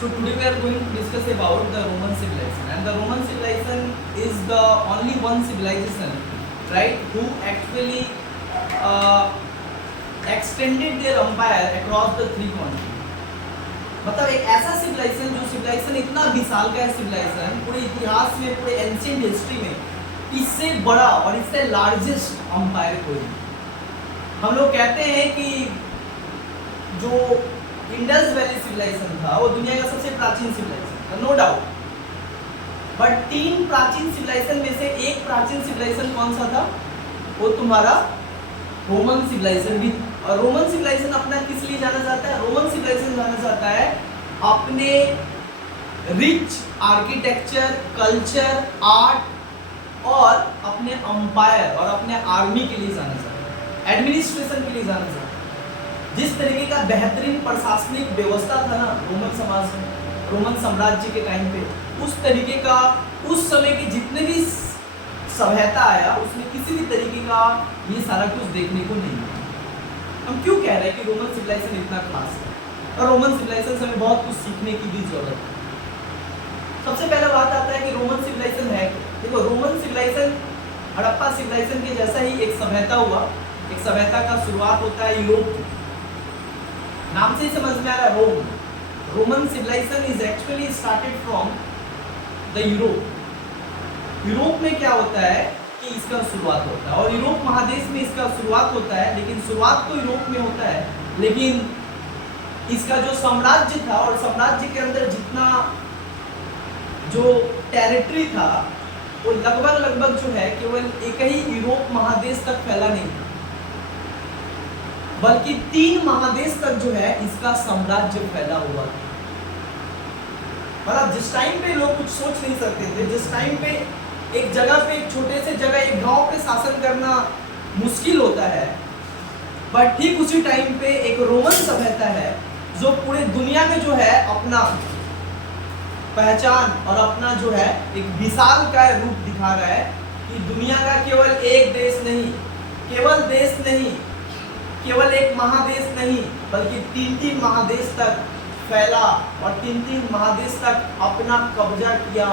So today we are going to discuss about the Roman civilization, and the Roman civilization is the only one civilization, right, who actually extended their empire across the three continents. मतलब एक ऐसा civilisation जो civilisation इतना विशाल का है, civilisation पूरे इतिहास में, पूरे एंशिएंट हिस्ट्री में इससे बड़ा और इससे लार्जेस्ट एम्पायर कोई नहीं। हम लोग कहते हैं कि जो इंडस वैली सिविलाइजेशन था वो दुनिया का सबसे प्राचीन सिविलाइजेशन था, नो डाउट। बट तीन प्राचीन सिविलाइजेशन में से एक प्राचीन सिविलाइजेशन कौन सा था? वो तुम्हारा रोमन सिविलाइजेशन भी। और रोमन सिविलाइजेशन अपना किस लिए जाना जाता है? रोमन सिविलाइजेशन जाना जाता है अपने रिच आर्किटेक्चर, कल्चर, आर्ट और अपने एम्पायर और अपने आर्मी के लिए जाना जाता है, एडमिनिस्ट्रेशन के लिए जाना जाता है। जिस तरीके का बेहतरीन प्रशासनिक व्यवस्था था ना रोमन समाज में, रोमन साम्राज्य के टाइम पे, उस तरीके का उस समय के जितने भी सभ्यता आया उसमें किसी भी तरीके का ये सारा कुछ देखने को नहीं मिला। हम क्यों कह रहे हैं कि रोमन सिविलाइजेशन इतना खास है और रोमन सिविलाइजेशन से हमें बहुत कुछ सीखने की भी जरूरत है। सबसे पहले बात आता है कि रोमन सिविलाइजेशन है। देखो, रोमन सिविलाइजेशन हड़प्पा सिविलाइजेशन के जैसा ही एक सभ्यता हुआ। एक सभ्यता का शुरुआत होता है यूरोप, नाम से ही समझ में आ रहा है Rome. Roman civilization is actually started from the Europe. Europe में क्या होता है कि इसका शुरुआत होता है और यूरोप महादेश में इसका शुरुआत होता है, लेकिन शुरुआत तो यूरोप में होता है, लेकिन इसका जो साम्राज्य था और साम्राज्य के अंदर जितना जो टेरिटरी था वो लगभग जो है केवल एक ही यूरोप महादेश तक फैला नहीं था, बल्कि 3 महादेश तक जो है इसका साम्राज्य फैला हुआ था। मतलब जिस टाइम पे लोग कुछ सोच नहीं सकते थे, जिस टाइम पे एक जगह पे, एक छोटे से जगह, एक गांव पे शासन करना मुश्किल होता है, बट ठीक उसी टाइम पे एक रोमन सभ्यता है जो पूरे दुनिया में जो है अपना पहचान और अपना जो है एक विशाल का रूप दिखा रहा है कि दुनिया का केवल एक देश नहीं, केवल देश नहीं, केवल एक महादेश नहीं, बल्कि 3 महादेश तक फैला और 3 महादेश तक अपना कब्जा किया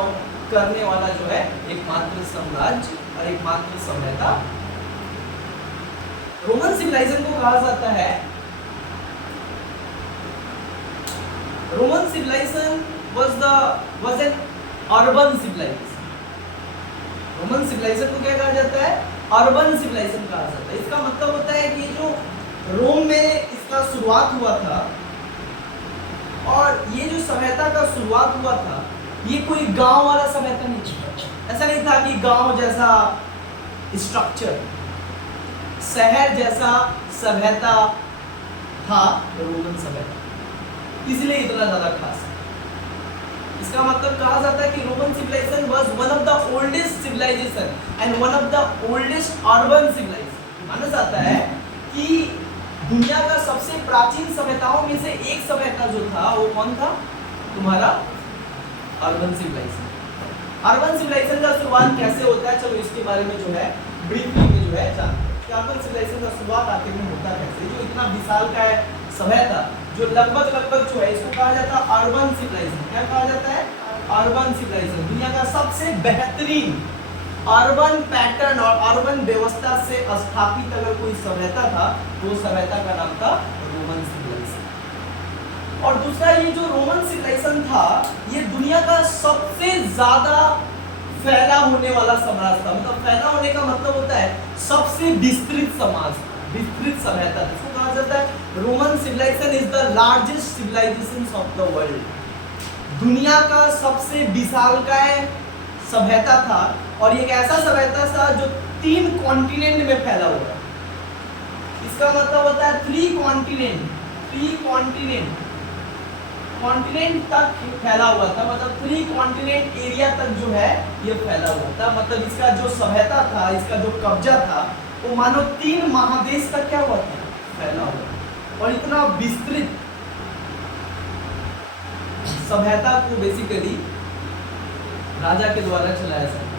करने वाला जो है एकमात्र साम्राज्य और एकमात्र सभ्यता रोमन सिविलाइजेशन को कहा जाता है। Roman civilization was an urban civilization। Roman civilization को क्या कहा जाता है? अर्बन सिविलाइजेशन कहा जाता है। इसका मतलब होता है कि जो रोम में इसका शुरुआत हुआ था और ये जो सभ्यता का शुरुआत हुआ था ये कोई गांव वाला सभ्यता नहीं था। ऐसा नहीं था कि गांव जैसा स्ट्रक्चर, शहर जैसा सभ्यता था रोमन सभ्यता, इसलिए इतना ज्यादा खास है। इसका मतलब कहा जाता है कि Roman civilization was one of the oldest civilization and one of the oldest urban civilization. माना जाता है कि दुनिया का सबसे प्राचीन सभ्यताओं में से एक सभ्यता जो था वो कौन था? तुम्हारा अर्बन सिविलाइजेशन। अर्बन सिविलाइजेशन का शुरुआत कैसे होता है, चलो इसके बारे में जो है ब्रीफली में जो है जानते हैं कि अर्बन सिविलाइजेशन का शुरुआत आखिर में होता कैसे। जो इतना विशाल का है सभ्यता, जो लगभग जो है इसको कहा जाता है अर्बन सिविलाइजेशन। क्या कहा जाता है? Urban civilization. दुनिया का सबसे बेहतरीन अर्बन पैटर्न और अर्बन व्यवस्था से स्थापित अगर कोई सभ्यता था तो सभ्यता का नाम था रोमन सिविलाइजेशन। और दूसरा, ये जो रोमन सिविलाइजेशन था ये दुनिया का सबसे ज्यादा फैला होने वाला समाज था। मतलब फैला होने का मतलब होता है सबसे विस्तृत समाज, विस्तृत सभ्यता। इसको कहा जाता है Roman civilization is the largest civilization of the world. दुनिया का सबसे विशालकाय सभ्यता था और ये एक ऐसा सभ्यता था जो 3 कॉन्टिनेंट में फैला हुआ है। इसका मतलब होता है 3 कॉन्टिनेंट तक फैला हुआ था। मतलब 3 कॉन्टिनेंट एरिया तक जो है ये फैला हुआ था। मतलब इसका जो सभ्यता था, इसका जो कब्जा था वो मानो 3 महादेश तक क्या हुआ था? फैला हुआ। और इतना विस्तृत सभ्यता को बेसिकली राजा के द्वारा चलाया जाता था।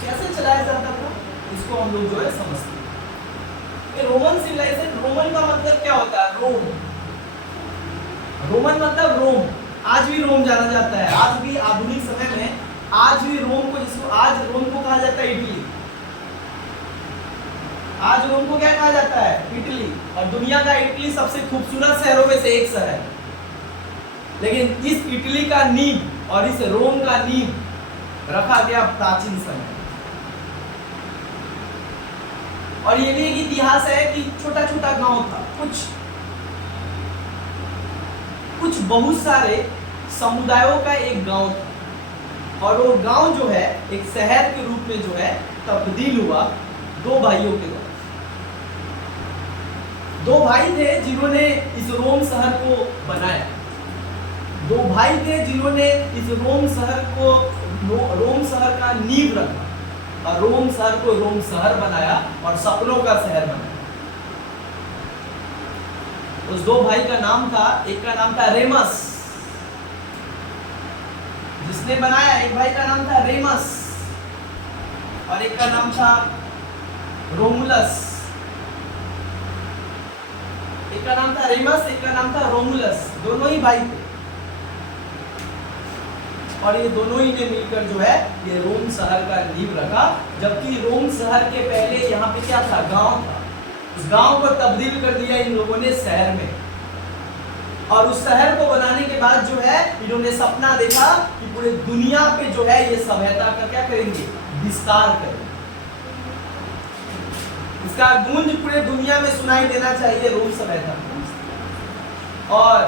कैसे चलाया जाता था इसको हम लोग जो है समझते हैं। रोमन सिविलाइजेशन, रोमन का मतलब क्या होता है? रोम। रोमन मतलब रोम। आज जाना जाता है। आज भी आधुनिक समय में आज भी रोम को, जिसको आज रोम को कहा जाता है इटली, आज रोम को क्या कहा जाता है? इटली। और दुनिया का इटली सबसे खूबसूरत शहरों में से एक शहर है। लेकिन इस इटली का नींव और इस रोम का नींव रखा गया प्राचीन समय। और ये भी एक इतिहास है कि छोटा छोटा गांव था, कुछ बहुत सारे समुदायों का एक गांव था, और वो गांव जो है एक शहर के रूप में जो है तब्दील हुआ दो भाइयों के द्वारा। दो भाई थे जिन्होंने इस रोम शहर को बनाया। दो भाई थे जिन्होंने इस रोम शहर का नींव रखा और रोम शहर को रोम शहर बनाया और सपनों का शहर बनाया। उस दो भाई का नाम था, एक का नाम था रेमस, जिसने बनाया, एक भाई का नाम था रेमस और एक का नाम था रोमुलस। एक का नाम था रेमस, एक का नाम था रोमुलस। दोनों ही भाई थे और ये दोनों ही ने मिलकर जो है ये रोम शहर का नींव रखा। जबकि रोम शहर के पहले यहाँ पे क्या था? गांव था। उस गांव को तब्दील कर दिया इन लोगों ने शहर में, और उस शहर को बनाने के बाद जो है इन्होंने सपना देखा कि पूरे दुनिया पे जो है ये सभ्यता का क्या करेंगे? विस्तार करेंगे। इसका गूंज पूरे दुनिया में सुनाई देना चाहिए, रोम सभ्यता। और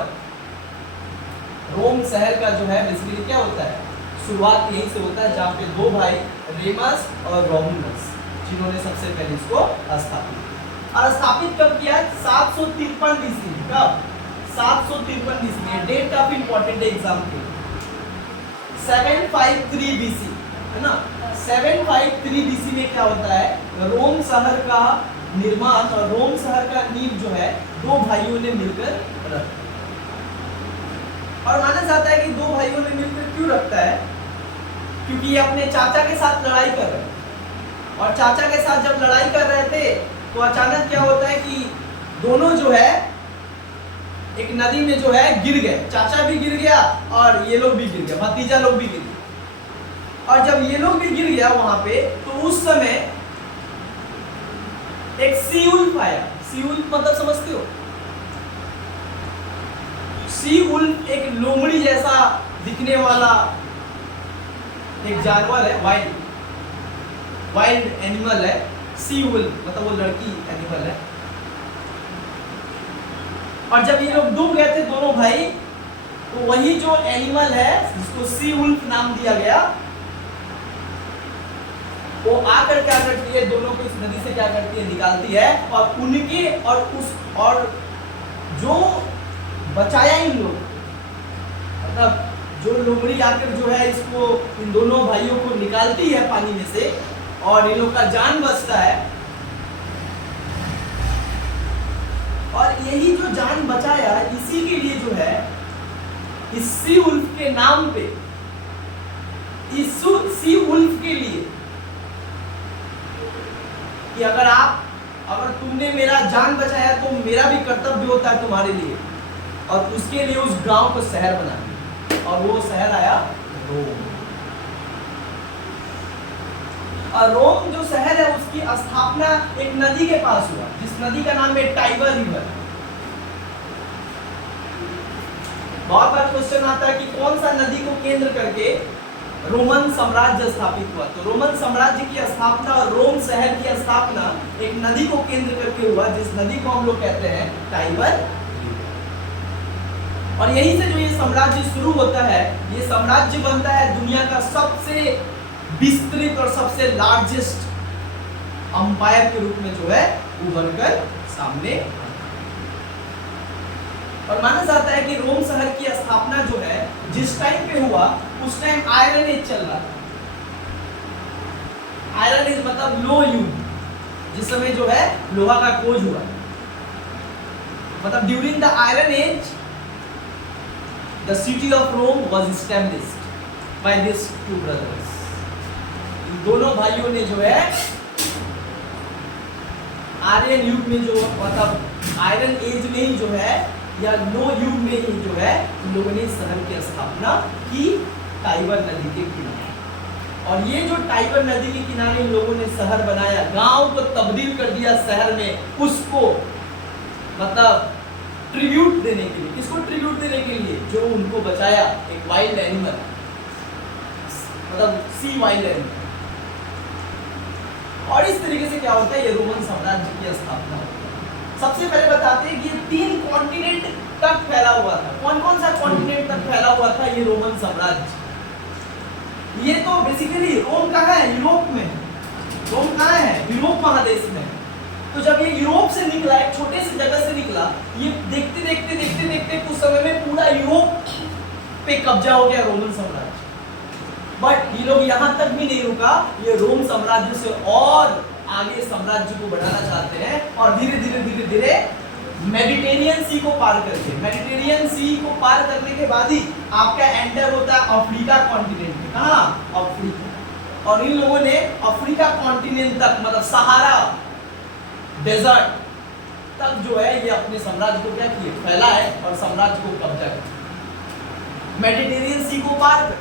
रोम शहर का जो है बेसिकली क्या होता है? शुरुआत यहीं से होता है जहाँ पे दो भाई रेमस और रोमुलस, जिन्होंने सबसे पहले इसको स्थापित। और स्थापित कब किया? 753 बीसी। कब? 753 बीसी में। डेट काफी इंपॉर्टेंट है एग्जाम के लिए। 753 बीसी है ना। 753 बीसी में क्या होता है? रोम शहर का निर्माण और रोम शहर का नींव जो है दो भाइयों ने मिलकर रखा। और माना जाता है कि दो भाइयों ने मिलकर क्यों रखता है? क्योंकि ये अपने चाचा के साथ लड़ाई कर रहे हैं, और चाचा के साथ जब लड़ाई कर रहे थे तो अचानक क्या होता है कि दोनों जो है एक नदी में जो है गिर गए। चाचा भी गिर गया और ये लोग भी गिर गया, भतीजा लोग भी गिर गया। और जब ये लोग भी गिर गया वहां पे, तो उस समय एक सी वुल्फ आया। सी वुल्फ मतलब समझते हो? सी वुल्फ एक लोमड़ी जैसा दिखने वाला एक जानवर है, वाइल्ड एनिमल है। सी वुल्फ मतलब वो लड़की एनिमल है। और जब ये लोग डूब गए थे दोनों भाई, तो वही जो एनिमल है जिसको सी वुल्फ नाम दिया गया, वो आकर क्या करती है? दोनों को इस नदी से क्या करती है? निकालती है। और उनके और जो बचाया इन लोग, मतलब जो लोमड़ी आकर जो है इसको, इन दोनों भाइयों को निकालती है पानी में से, और इन लोग का जान बचता है। और यही जो जान बचाया, इसी के लिए जो है इस सी वुल्फ के नाम पे, इस सी वुल्फ के लिए कि अगर तुमने मेरा जान बचाया तो मेरा भी कर्तव्य होता है तुम्हारे लिए। और उसके लिए उस गांव को शहर बना दिया, और वो शहर आया रोम। और रोम जो शहर है उसकी स्थापना एक नदी के पास हुआ, जिस नदी का नाम है टाइबर रिवर। बहुत बार क्वेश्चन आता है कि कौन सा नदी को केंद्र करके रोमन साम्राज्य स्थापित हुआ? तो रोमन साम्राज्य की स्थापना और रोम शहर की स्थापना एक नदी को केंद्र करके हुआ, जिस नदी को हम लोग कहते हैं टाइबर। और यहीं से जो ये साम्राज्य शुरू होता है, ये साम्राज्य बनता है दुनिया का सबसे विस्तृत और सबसे लार्जेस्ट अंपायर के रूप में जो है वो बनकर सामने। और माना जाता है कि रोम शहर की स्थापना जो है जिस टाइम पे हुआ, उस टाइम आयरन एज चल रहा था। आयरन एज मतलब लोह युग, जिस समय जो है लोहा का खोज हुआ। मतलब during the iron age the city of Rome was established by these two brothers। इन दोनों भाइयों ने जो है आयरन युग में जो मतलब आयरन एज में ही जो है या नो युग में ही जो है इन लोगों ने इस शहर की स्थापना की टाइबर नदी के किनारे। और ये जो टाइबर नदी के किनारे इन लोगों ने शहर बनाया, गांव को तब्दील कर दिया शहर में, उसको मतलब ट्रिब्यूट देने के लिए। किसको ट्रिब्यूट देने के लिए? जो उनको बचाया, एक वाइल्ड एनिमल, मतलब सी वाइल्ड एनिमल। और इस तरीके से क्या होता है, ये रोमन साम्राज्य की स्थापना होती है। सबसे पहले बताते हैं कि ये 3 कॉन्टिनेंट तक फैला हुआ था। कौन कौन सा कॉन्टिनेंट तक फैला हुआ था ये रोमन साम्राज्य? ये तो बेसिकली रोम कहाँ है? यूरोप में। रोम कहाँ है? यूरोप महादेश में। तो जब ये यूरोप से निकला, एक छोटे से जगह से निकला, ये देखते देखते देखते देखते कुछ समय में पूरा यूरोप पे कब्जा हो गया रोमन साम्राज्य। बट ये लोग यहाँ तक भी नहीं रुका, ये रोम साम्राज्य से और आगे साम्राज्य को बढ़ाना चाहते हैं और धीरे धीरे धीरे धीरे मेडिटेरियन सी को पार करके, मेडिटेरियन सी को पार करने के बाद ही आपका एंटर होता है अफ्रीका कॉन्टिनेंट में। कहाँ? अफ्रीका। और इन लोगों ने अफ्रीका कॉन्टिनेंट तक, मतलब सहारा डेजर्ट तक जो है ये अपने साम्राज्य को क्या किए? फैला है और साम्राज्य को कब्जा किया। मेडिटेरियन सी को पार कर,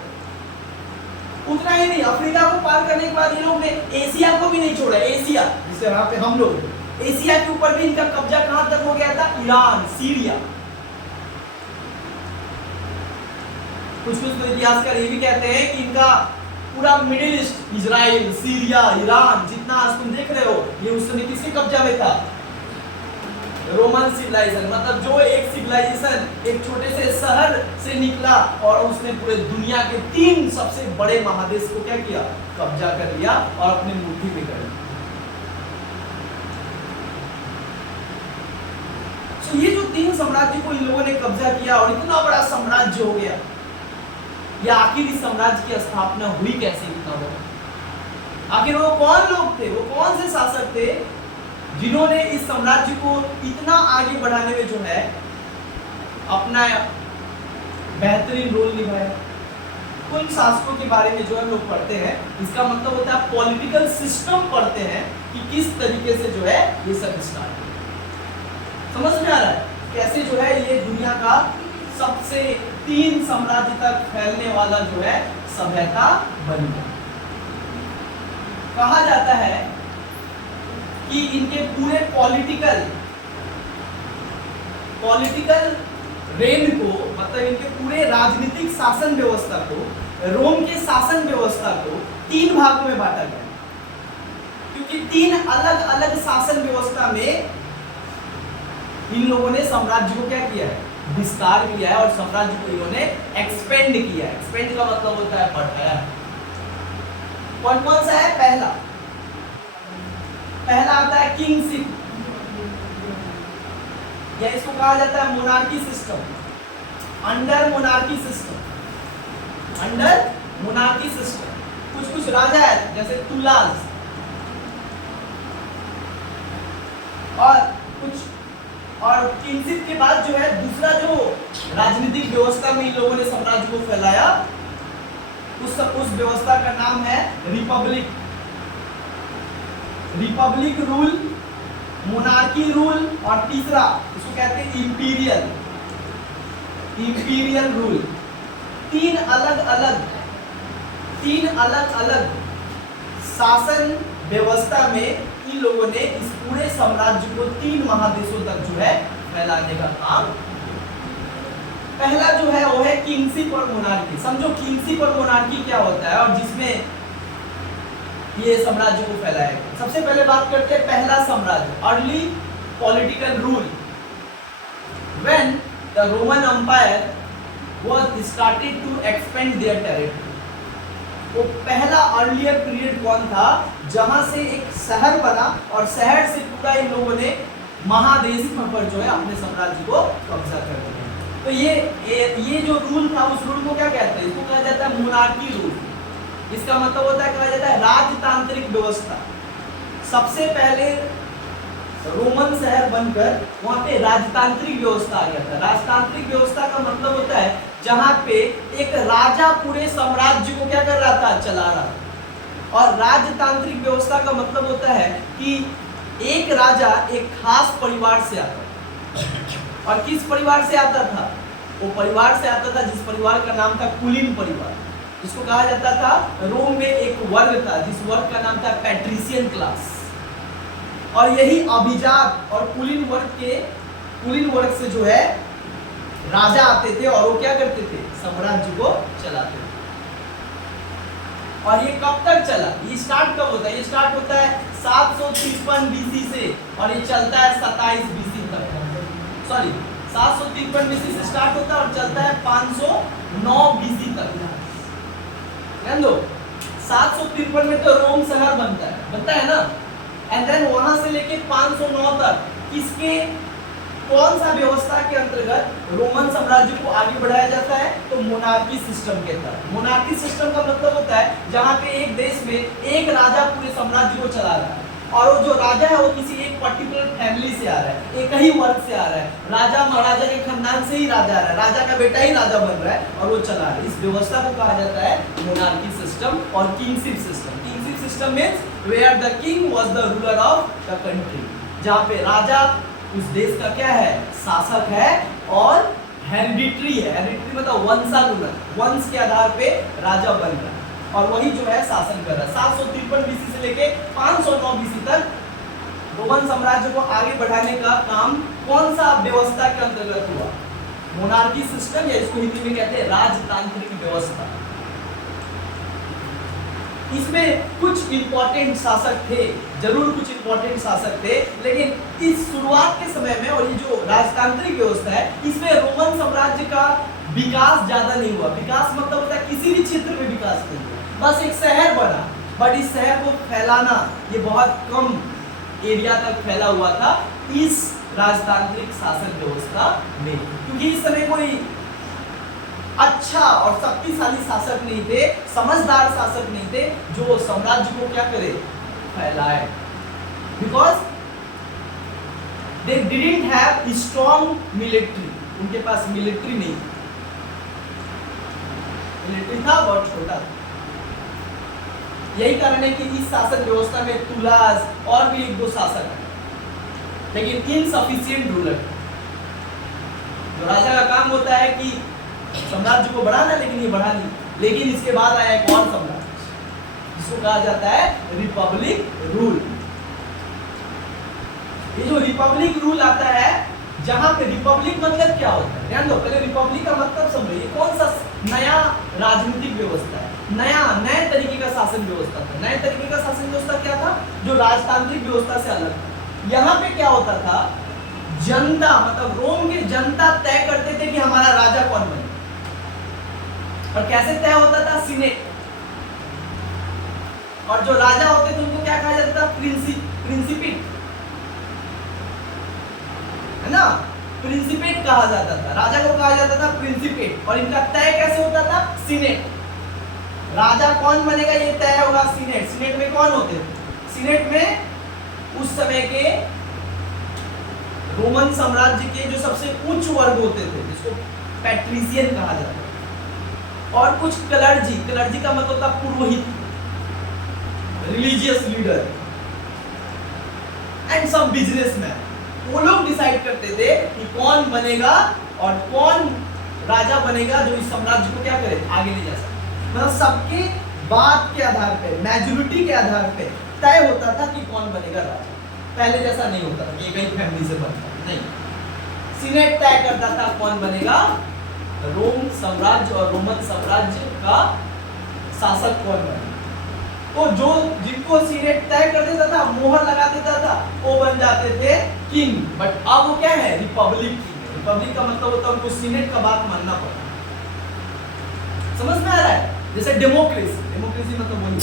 उतना ही नहीं, अफ्रीका को पार करने के बाद इन लोगों ने एशिया को भी नहीं छोड़ा। एशिया जिसे यहाँ पे हम लोग, एशिया के ऊपर भी इनका कब्जा कहां तक हो गया था? Iran, Syria. कुछ कुछ तो इतिहासकार ये भी कहते हैं कि इनका पूरा middle east, Israel, Syria, Iran, जितना आज तुम देख रहे हो, ये उस समय किसके कब्जा में था? Roman civilization. मतलब जो एक सिविलाइजेशन एक छोटे से शहर से निकला और उसने पूरे दुनिया के 3 सबसे बड़े महादेश को क्या किया? कब्जा कर लिया और अपने मुट्ठी में कर लिया। तो ये जो 3 साम्राज्य को इन लोगों ने कब्जा किया और इतना बड़ा साम्राज्य हो गया, या आखिर इस साम्राज्य की स्थापना हुई कैसे? इतना बड़ा आखिर वो कौन लोग थे? वो कौन से शासक थे जिन्होंने इस साम्राज्य को इतना आगे बढ़ाने में जो है अपना बेहतरीन रोल निभाया? उन शासकों के बारे में जो हम लोग पढ़ते हैं, इसका मतलब होता है पॉलिटिकल सिस्टम पढ़ते हैं कि किस तरीके से जो है ये सब स्टार्ट। समझ में आ रहा है कैसे जो है ये दुनिया का सबसे 3 साम्राज्य तक फैलने वाला जो है सभ्यता बन गया। कहा जाता है कि इनके पूरे पॉलिटिकल रेन को, मतलब इनके पूरे राजनीतिक शासन व्यवस्था को, रोम के शासन व्यवस्था को 3 भागों में बांटा गया, क्योंकि 3 अलग अलग शासन व्यवस्था में इन लोगों ने साम्राज्य को क्या किया है? विस्तार किया है और साम्राज्य को इन्होंने एक्सपेंड किया है। एक्सपेंड का मतलब होता है बढ़ाया। कौन कौन सा है? पहला आता है किंगशिप, या इसको कहा जाता है monarchy system, under monarchy system. Under monarchy system कुछ कुछ राजा है जैसे तुलाज, और किंगशिप के बाद जो है दूसरा जो राजनीतिक व्यवस्था में इन लोगों ने साम्राज्य को फैलाया, उस व्यवस्था का नाम है Republic. Republic rule, monarchy rule, और तीसरा इसको कहते हैं इंपीरियल रूल। 3 अलग अलग शासन व्यवस्था में इन लोगों ने इस पूरे साम्राज्य को 3 महादेशों तक जो है फैलाने का काम। पहला जो है वो है किंगशिप और मोनार्की। समझो किंगशिप और मोनार्की क्या होता है और जिसमें ये साम्राज्य को फैलाया गया। सबसे पहले बात करते हैं पहला साम्राज्य, early political rule. When the Roman empire was started to expand their territory. वो पहला अर्लियर पीरियड कौन था जहां से एक शहर बना और शहर से पूरा इन लोगों ने महादेश पर जो है अपने साम्राज्य को कब्जा कर लिया। तो ये जो रूल था उस रूल को क्या कहते हैं? इसको कहा जाता है मोनार्की रूल। इसका मतलब होता है, कहा जाता है राजतांत्रिक व्यवस्था। सबसे पहले रोमन शहर बनकर वहां पे राजतांत्रिक व्यवस्था आ गया था। राजतांत्रिक व्यवस्था का मतलब होता है जहां पे एक राजा पूरे साम्राज्य को क्या कर रहा था? चला रहा था। और राजतांत्रिक व्यवस्था का मतलब होता है कि एक राजा एक खास परिवार से आता है और किस परिवार से आता था? वो परिवार से आता था जिस परिवार का नाम था कुलीन परिवार, जिसको कहा जाता था, रोम में एक वर्ग था जिस वर्ग का नाम था पैट्रिशियन क्लास। और यही अभिजात और कुलीन वर्ग से जो है राजा आते थे और वो क्या करते थे? साम्राज्य को चलाते थे। और ये कब तक चला? ये स्टार्ट कब होता है? ये स्टार्ट होता है 753 बीसी से और ये चलता है 27 बीसी तक। सॉरी, 753 बीसी से स्टार्ट होता है और चलता है 509 बीसी तक। ध्यान दो, 753 में तो रोम शहर बनता है ना, एंड देन वहां से लेके 509 तक किसके कौन सा व्यवस्था के अंतर्गत रोमन साम्राज्य को आगे बढ़ाया जाता है? तो मोनार्की सिस्टम के तहत। मोनार्की सिस्टम का मतलब होता है जहां पे एक देश में एक राजा पूरे साम्राज्य को चला रहा है और वो जो राजा है वो किसी एक पर्टिकुलर फैमिली से आ रहा है, एक ही वर्ग से आ रहा है, राजा महाराजा के खानदान से ही राजा आ रहा है, राजा का बेटा ही राजा बन रहा है और वो चला रहा है। इस व्यवस्था को कहा जाता है मोनार्की सिस्टम और kingship system. Kingship system means where the king was the ruler of the country, जहां पे राजा उस देश का क्या है? शासक है और हेरिडिटरी है। हेरिडिटरी मतलब वंशानुगत, वंश के आधार पे राजा बन रहा है और वही जो है शासन कर रहा है। 753 बीसी से लेके 509 बीसी तक रोमन साम्राज्य को आगे बढ़ाने का काम कौन सा व्यवस्था के अंतर्गत हुआ? मोनार्की सिस्टम, या इसको हिंदी में कहते हैं राजतांत्रिक व्यवस्था। इसमें कुछ इंपॉर्टेंट शासक थे, जरूर कुछ इंपॉर्टेंट शासक थे, लेकिन इस शुरुआत के समय में और ये जो राजतांत्रिक व्यवस्था है इसमें रोमन साम्राज्य का विकास ज्यादा नहीं हुआ। विकास मतलब होता है किसी भी क्षेत्र में विकास नहीं हुआ, बस एक शहर बना, बट इस शहर को फैलाना ये बहुत कम एरिया तक फैला हुआ था इस राजतांत्रिक शासन व्यवस्था में, क्योंकि इस समय कोई अच्छा और शक्तिशाली शासक नहीं थे, समझदार शासक नहीं थे जो साम्राज्य को क्या करे? फैलाए। Because they didn't have strong military, उनके पास मिलिट्री नहीं थी, मिलिट्री था बहुत छोटा। यही कारण है कि इस शासन व्यवस्था में तुलास और भी एक दो शासक है, लेकिन इनसफिशिएंट रूलर। जो राजा का काम होता है कि साम्राज्य को बढ़ाना, लेकिन ये बढ़ा नहीं। लेकिन इसके बाद आया एक और साम्राज्य जिसको कहा जाता है रिपब्लिक रूल। ये जो रिपब्लिक रूल आता है, जहां पे रिपब्लिक मतलब क्या होता है? ध्यान दो, पहले रिपब्लिक का मतलब समझो। ये कौन सा नया राजनीतिक व्यवस्था है? नए तरीके का शासन व्यवस्था था। नए तरीके का शासन व्यवस्था क्या था? जो राजतांत्रिक व्यवस्था से अलग था। यहाँ पे क्या होता था? जनता मतलब रोम की जनता तय करते थे कि हमारा राजा कौन बने। और कैसे तय होता था? सीनेट। और जो राजा होते थे उनको क्या कहा जाता था? प्रिंसिपेट, है ना? प्रिंसिपेट कहा जाता था, राजा को कहा जाता था प्रिंसिपेट। और इनका तय कैसे होता था? सीनेट। राजा कौन बनेगा ये तय होगा सीनेट। सीनेट में कौन होते थे? सीनेट में उस समय के रोमन साम्राज्य के जो सबसे उच्च वर्ग होते थे, जिसको पैट्रिशियन कहा जाता है, और कुछ क्लर्जी का मतलब होता पुरोहित, रिलीजियस लीडर एंड सब बिजनेसमैन। वो लोग डिसाइड करते थे कि कौन बनेगा और कौन राजा बनेगा जो इस साम्राज्य को क्या करे? आगे ले जा सके। मतलब सबके बात के आधार पे, मेजॉरिटी के आधार पे तय होता था कि कौन बनेगा राजा। पहले जैसा नहीं होता था कि एक ही फैमिली से बनता, नहीं। सीनेट तय करता था कौन बनेगा रोम साम्राज्य और रोमन साम्राज्य का शासक कौन बनेगा। तो जो जिनको सीनेट तय कर देता था, मोहर लगा देता था, वो बन जाते थे किंग। बट अब वो क्या है? Republic king. रिपब्लिक का मतलब होता है उनको सीनेट का बात मानना पड़ता। समझ में आ रहा है? जैसे डेमोक्रेसी मतलब वही,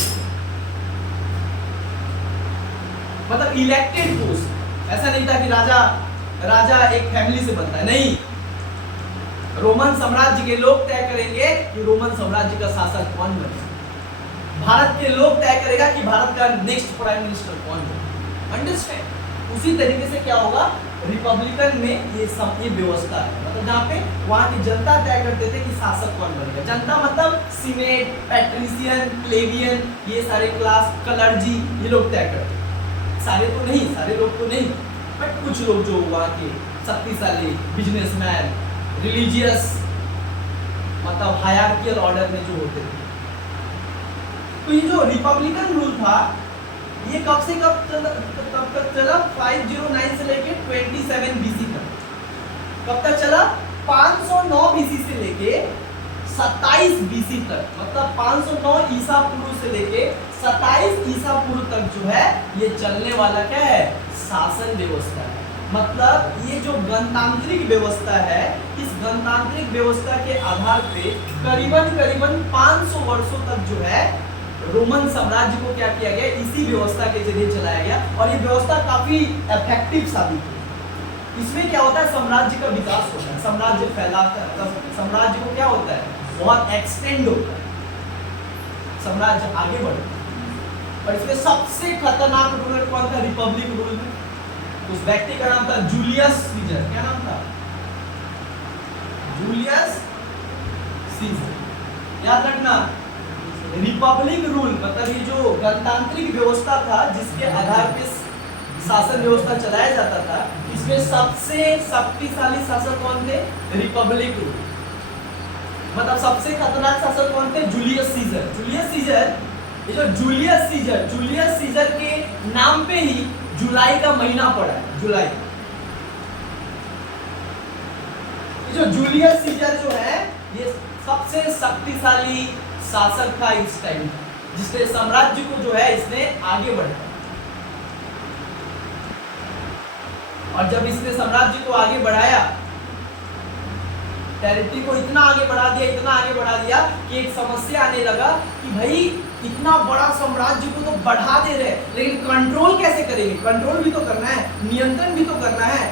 मतलब इलेक्टेड पोस्ट। ऐसा नहीं था कि राजा एक फैमिली से बनता है, नहीं। रोमन साम्राज्य के लोग तय करेंगे कि रोमन साम्राज्य का शासक कौन बने। भारत के लोग तय करेगा कि भारत का नेक्स्ट प्राइम मिनिस्टर कौन बने। अंडरस्टैंड? उसी तरीके से क्या होगा? रिपब्लिकन में ये व्यवस्था है, मतलब जहाँ पे वहाँ की जनता तय करते थे कि शासक कौन बनेगा। जनता मतलब सीनेट, पैट्रिशियन, प्लेबियन, ये सारे क्लास, क्लर्जी, ये लोग तय करते। सारे तो नहीं, सारे लोग तो नहीं, बट कुछ लोग जो वहाँ के शक्तिशाली बिजनेसमैन, रिलीजियस, मतलब हायरार्कियल ऑर्डर में जो होते थे। तो ये जो रिपब्लिकन रूल था ये कब से कब तक चला? 509 से लेके 27 बीसी तक। कब तक चला? 509 बीसी से लेके 27 बीसी तक, मतलब 509 ईसा पूर्व से लेके 27 ईसा पूर्व तक जो है ये चलने वाला क्या है? शासन व्यवस्था है। मतलब ये जो गणतांत्रिक व्यवस्था है, इस गणतांत्रिक व्यवस्था के आधार पे करीबन 500 वर्षों तक जो है रोमन साम्राज्य को क्या किया गया? इसी व्यवस्था के जरिए चलाया गया और ये व्यवस्था काफी इफेक्टिव साबित हुई। इसमें क्या होता है? साम्राज्य का विकास होता है, साम्राज्य फैलाता है, साम्राज्य को क्या होता है? बहुत एक्सटेंड होता है, साम्राज्य आगे बढ़ता है। और इसमें सबसे खतरनाक रूलर कौन था रिपब्लिक रूल में? उस व्यक्ति का नाम था जूलियस सीजर। क्या नाम था? Julius Caesar. याद रखना, रिपब्लिक रूल मतलब ये जो गणतांत्रिक व्यवस्था था जिसके आधार पे शासन व्यवस्था चलाया जाता था, इसमें सबसे शक्तिशाली शासक कौन थे? Republic rule. मतलब सबसे खतरनाक शासक कौन थे? Julius Caesar. जूलियस सीजर, ये जो जूलियस सीजर के नाम पे ही जुलाई का महीना पड़ा है, जुलाई। ये जो जूलियस सीजर जो है ये सबसे शक्तिशाली शासक था इस टाइम, जिसने साम्राज्य को जो है इसने आगे बढ़ाया। और जब इसने साम्राज्य को आगे बढ़ाया, टेरिटरी को इतना आगे बढ़ा दिया कि एक समस्या आने लगा कि भाई इतना बड़ा साम्राज्य को तो बढ़ा दे रहे, लेकिन कंट्रोल कैसे करेंगे? कंट्रोल भी तो करना है, नियंत्रण भी तो करना है।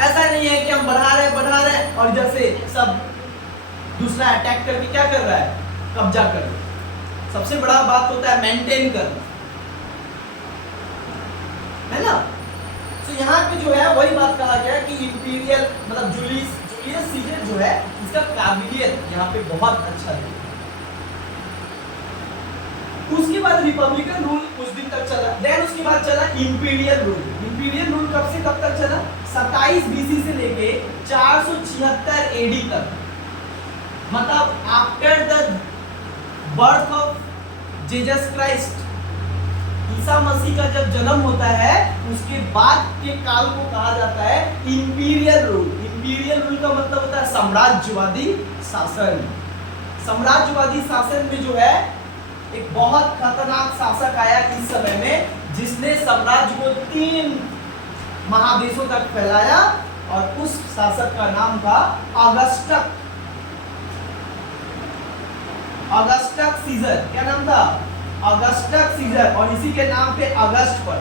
ऐसा नहीं है कि हम बढ़ा रहे और जैसे सब दूसरा अटैक करके क्या कर रहा है? कब्जा कर रहा है। सबसे बड़ा बात होता है मेंटेन करना, है ना? तो यहाँ पे जो है वही बात कहा गया कि इंपीरियल मतलब जूलियस सीजर जो है इसका काबिलियत यहाँ पे बहुत अच्छा है। उसके बाद रिपब्लिकन रूल कुछ दिन तक चला, देन उसके बाद चला इंपीरियल रूल। इंपीरियल रूल कब से कब तक चला? 27 बीसी से लेके 476 एडी तक। मतलब after the birth of Jesus Christ, ईसा मसीह का जब जन्म होता है उसके बाद के काल को कहा जाता है इंपीरियल रूल। इंपीरियल रूल का मतलब होता है साम्राज्यवादी शासन। साम्राज्यवादी शासन में जो है एक बहुत खतरनाक शासक आया इस समय में, जिसने साम्राज्य को 3 महादेशों तक फैलाया और उस शासक का नाम था ऑगस्टस सीजर। क्या नाम था? Augustus Caesar. और इसी के नाम पे अगस्त पर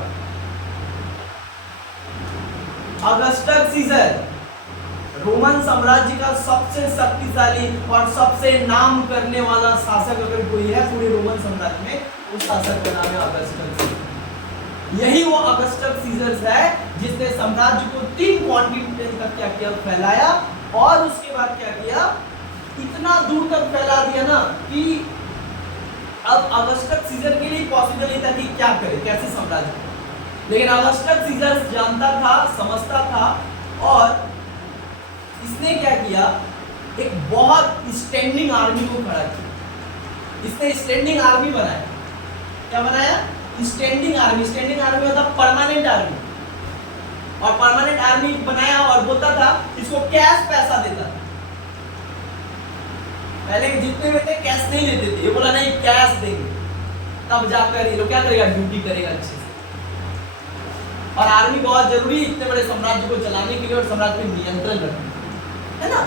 ऑगस्टस सीजर रोमन साम्राज्य का सबसे शक्तिशाली और सबसे नाम करने वाला शासक अगर कोई है पूरे रोमन साम्राज्य में, उस शासक का नाम है ऑगस्टस सीजर। यही वो ऑगस्टस सीजर है जिसने साम्राज्य को 3 कॉन्टिनेंट तक क्या किया? फैलाया। और उसके बाद क्या किया? इतना दूर तक फैला दिया ना कि अब ऑगस्टस सीजर के लिए पॉसिबल नहीं था कि क्या करे, कैसे साम्राज्य। लेकिन ऑगस्टस सीजर जानता था, समझता था और इसने क्या किया? एक बहुत स्टैंडिंग आर्मी को खड़ा किया। इसने स्टैंडिंग आर्मी बनाया। क्या बनाया? Standing army. स्टैंडिंग आर्मी मतलब परमानेंट आर्मी। और परमानेंट आर्मी बनाया और बोलता था इसको कैश पैसा देता था। पहले जितने भी थे कैश नहीं देते थे, ये बोला नहीं कैश देंगे, तब जाकर ये लोग क्या करेगा? ड्यूटी करेगा अच्छे से। और आर्मी बहुत जरूरी इतने बड़े साम्राज्य को चलाने के लिए और साम्राज्य पे नियंत्रण रखने, है ना?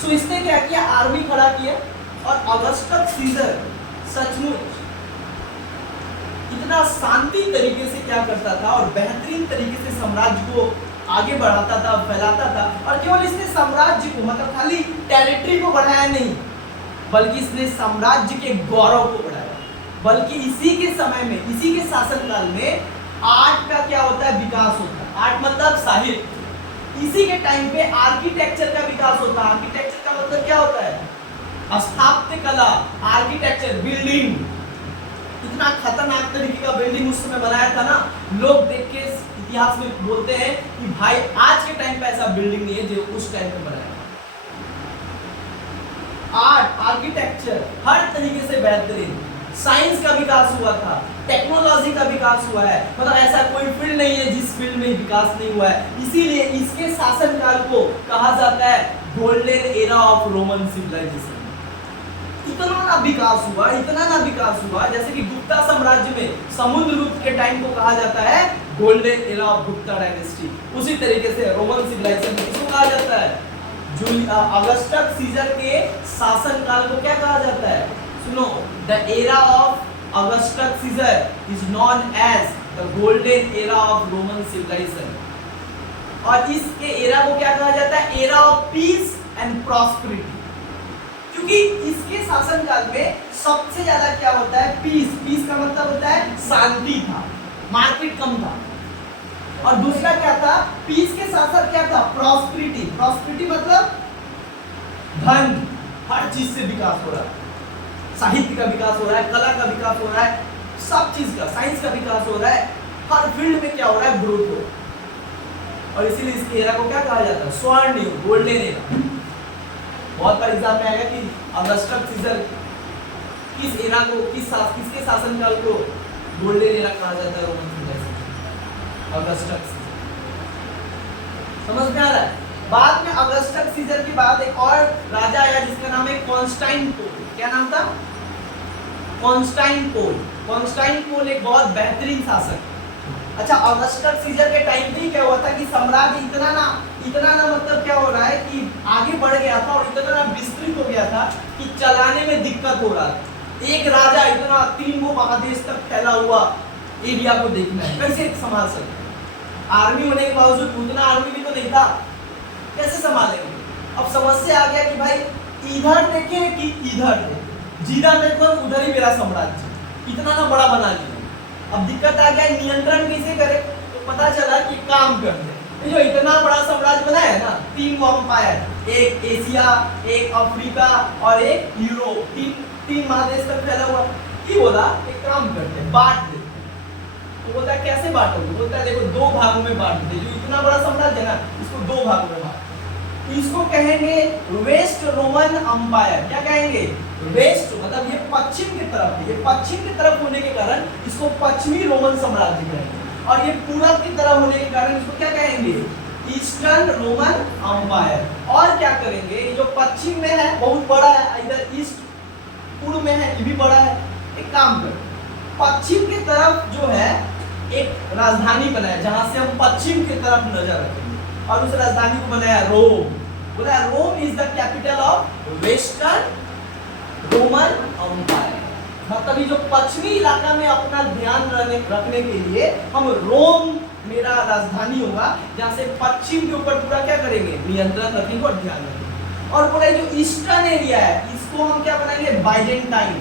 सो इसने क्या किया? आर्मी खड़ा किया। और ऑगस्टस सीजर सचमुच इतना शांति तरीके से क्या करता था और बेहतरीन तरीके से साम्राज्य को आगे बढ़ाता था, फैलाता था। और केवल इसने साम्राज्य को मतलब खाली टेरिटरी को बढ़ाया नहीं, बल्कि इसने साम्राज्य के गौरव को बढ़ाया। बल्कि इसी के समय में, इसी के शासनकाल में आर्ट का क्या होता है? विकास होता है। आर्ट मतलब साहित्य। इसी के टाइम पे आर्किटेक्चर का विकास होता है। आर्किटेक्चर का मतलब क्या होता है? स्थापत्य कला, आर्किटेक्चर, बिल्डिंग। इतना खतरनाक तरीके का बिल्डिंग उस समय बनाया था ना, लोग देख के इतिहास में बोलते हैं कि भाई आज के टाइम पे ऐसा बिल्डिंग नहीं है जो उस टाइम पे बनाया। आर्ट, आर्किटेक्चर हर तरीके से बेहतरीन, साइंस का विकास हुआ था, टेक्नोलॉजी का विकास हुआ है, मतलब ऐसा कोई फील्ड नहीं है जिस फील्ड में विकास नहीं हुआ है। इसीलिए इसके शासनकाल को कहा जाता है golden era of Roman civilization. इतना ना विकास हुआ जैसे कि गुप्ता साम्राज्य में समुद्रगुप्त के टाइम को कहा जाता है golden era of Gupta dynasty, उसी तरीके से रोमन सिविलाइजेशन किसको कहा जाता है? अगस्टस सीजर के शासनकाल को क्या कहा जाता है? सुनो, the era of Augustus Caesar is known as the golden era of Roman civilization. और इसके एरा को क्या कहा जाता है? Era of peace and prosperity, क्योंकि इसके शासनकाल में सबसे ज्यादा क्या होता है? पीस। पीस का मतलब होता है शांति था, मार्केट कम था। और दूसरा क्या था? पीस के साथ साथ क्या था? प्रॉस्पेरिटी। प्रॉस्पेरिटी मतलब धन, हर चीज से विकास हो रहा है, साहित्य का विकास हो रहा है, कला का विकास हो रहा है, सब चीज का, साइंस का विकास हो रहा है, हर फील्ड में क्या हो रहा है? ग्रोथ हो। और इसीलिए इस एरा को क्या कहा जाता है? स्वर्ण युग, गोल्डन एरा। बहुत बार एग्जाम में आएगा कि अगस्टस सीजर किस एरा को, किसके शासनकाल को गोल्डन एरा कहा जाता है रोमन सिविलाइजेशन? अगस्टस। समझ में आ रहा है? बाद में अगस्टस सीजर के बाद एक और राजा आया जिसका नाम है कॉन्स्टेंटिनोपल। क्या नाम था? कॉन्स्टेंटिनोपल। कॉन्स्टेंटिनोपल एक बहुत बेहतरीन शासक। अच्छा, अगस्टस सीजर के टाइम पे क्या हुआ था कि साम्राज्य इतना ना मतलब क्या हो रहा है कि आगे बढ़ गया था और इतना ना विस्तृत हो गया था कि चलाने में दिक्कत हो रहा था। एक राजा इतना 3 महादेश तक फैला हुआ एरिया को देखना है, कैसे संभाल सकते? आर्मी होने के बावजूद उतना आर्मी भी तो नहीं था, कैसे संभालेंगे? अब समस्या आ गया कि भाई इधर देखें कि इधर देखें, जिधर देखो उधर ही मेरा साम्राज्य, इतना ना बड़ा बना लिया। अब दिक्कत आ गया, नियंत्रण कैसे करें? तो पता चला कि काम करते हैं, जो इतना बड़ा साम्राज्य बनाया है ना, 3 एम्पायर, एक एशिया, एक अफ्रीका और एक यूरोप, तीन महादेश तक फैला हुआ। ये बोला एक काम करते हैं, बांट देते। तो बोलता है कैसे बांटोगे? बोलता है देखो 2 भागों में बांट दे, जो इतना बड़ा साम्राज्य है ना, इसको 2 भागों में बांट। इसको कहेंगे वेस्ट रोमन एम्पायर। क्या कहेंगे? वेस्ट, मतलब ये पश्चिम की तरफ है, ये पश्चिम की तरफ होने के कारण इसको पश्चिमी रोमन साम्राज्य कहेंगे। और ये पूरब की तरफ होने के कारण इसको क्या कहेंगे? Eastern Roman empire. और क्या करेंगे? जो पश्चिम में है बहुत बड़ा है, इधर ईस्ट पूर्व में है, ये भी बड़ा है। एक काम करो, पश्चिम की तरफ जो है एक राजधानी बनाया जहां से हम पश्चिम की तरफ नजर रखेंगे, और उस राजधानी को बनाया रोम। बोला Rome is the capital of western Roman empire. मतलब ये जो पश्चिमी इलाका में अपना ध्यान रखने के लिए हम रोम मेरा राजधानी होगा, जहां से पश्चिम के ऊपर पूरा क्या करेंगे? नियंत्रण रखेंगे और ध्यान रखेंगे। और बोला जो ईस्टर्न एरिया है इसको हम क्या बनाएंगे? बाइजेंटाइन।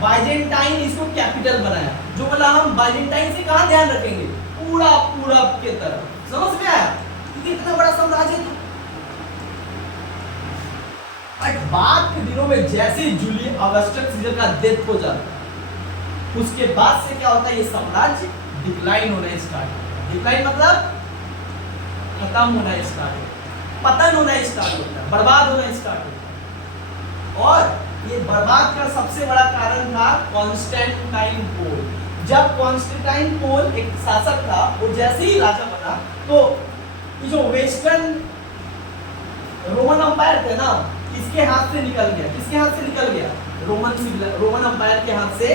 बाइजेंटाइन इसको कैपिटल बनाया। जो बोला हम बाइजेंटाइन से कहां ध्यान रखेंगे? पूरा पूरब के तरफ। समझ में आया? क्योंकि इतना बड़ा साम्राज्य था। और बाद के दिनों में जैसे जूलियस अगस्टस सीजर का डेथ हो जाता है, उसके बाद से क्या होता है? ये साम्राज्य डिक्लाइन होना स्टार्ट। डिक्लाइन मतलब खत्म होना स्टार्ट, पतन होना स्टार्ट होता है, बर्बाद होना स्टार्ट होता है। और ये बर्बाद का सबसे बड़ा कारण था कॉन्स्टेंटाइनोपल। जब कॉन्स्टेंटाइनोपल एक शासक था, वो जैसे ही राजा बना तो ये जो वेस्टर्न रोमन एम्पायर थे ना, इसके हाथ से निकल गया। किसके हाथ से निकल गया? रोमन एम्पायर के हाथ से